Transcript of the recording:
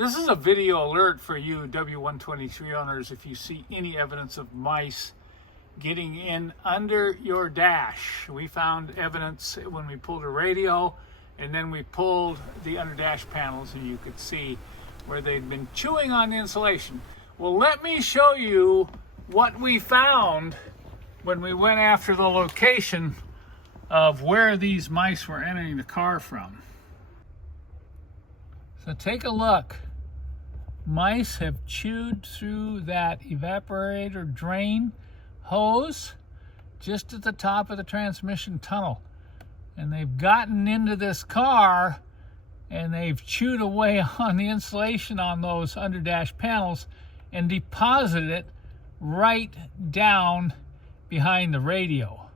This is a video alert for you W123 owners if you see any evidence of mice getting in under your dash. We found evidence when we pulled a radio, and then we pulled the under dash panels, and you could see where they'd been chewing on the insulation. Well, let me show you what we found when we went after the location of where these mice were entering the car from. So take a look. Mice have chewed through that evaporator drain hose just at the top of the transmission tunnel. And they've gotten into this car and they've chewed away on the insulation on those underdash panels and deposited it right down behind the radio.